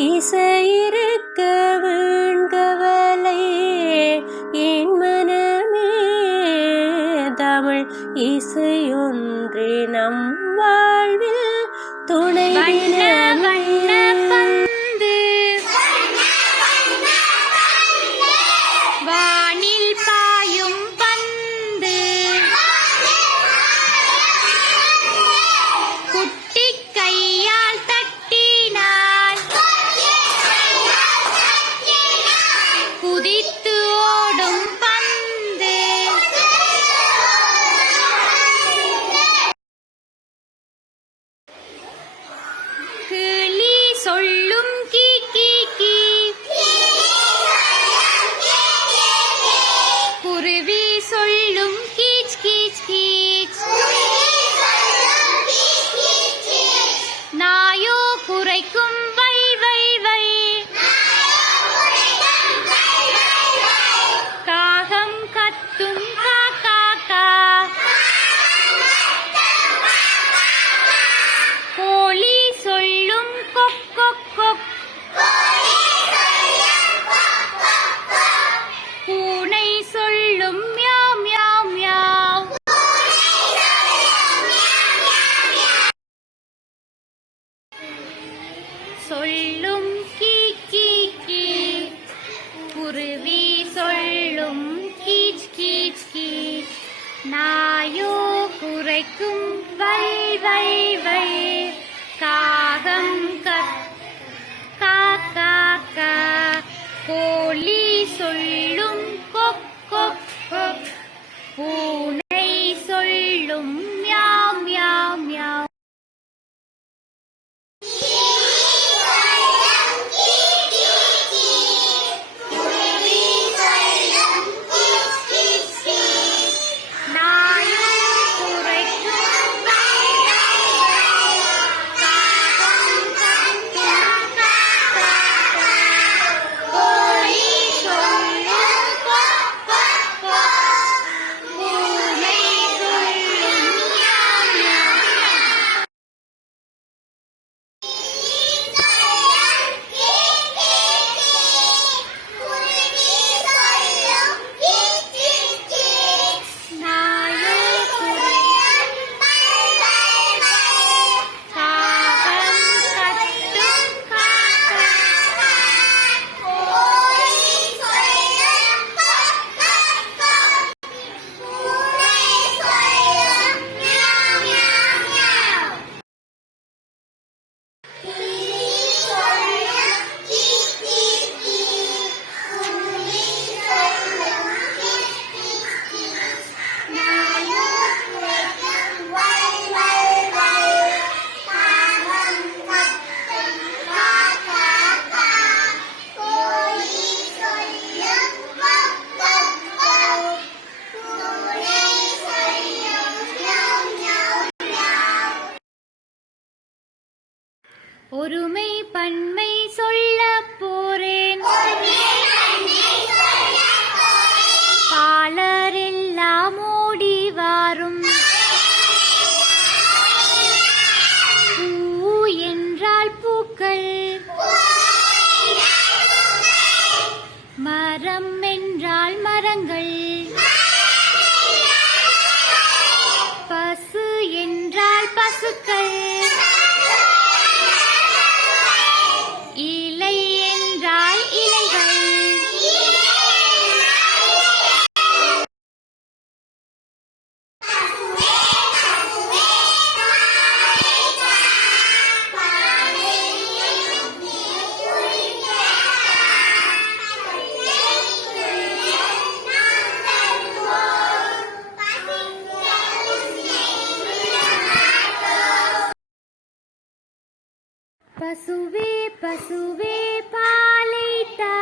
இசையிருக்க வீண்கவலை என் மனமே தமிழ் இசையொன்றே நம் வாழ்வில் துணை சொல்லும் கீ கீ கீ, குருவி சொல்லும் கீச் கீச் கீச், நாயோ குரைக்கும் வை வை வை, காகம் கத்தும் கா கா கா, கோழி சொல்லும் கொக் கொக் கொக், பூனை சொல்லும் மியாவ் மியாவ் மியாவ், சொல்லும் கீ கீ கீ, குருவி சொல்லும் கீச் கீச் கீச், நாயோ குரைக்கும் வை வை வை, காகம் கா கா கா, கோழி சொல்லும் கொக் கொக் கொக், பூனை சொல்லும் மியாவ் மியாவ் மியாவ். ஒருமை பன்மை சொல்ல போறேன், பாலரெல்லாம் ஓடி வாரும், பூ என்றால் பூக்கள், மரம் என்றால் மரங்கள், பசு என்றால் பசுக்கள், இலை என்றால் இலைகள், பசுவே பசுவே பாலை தா,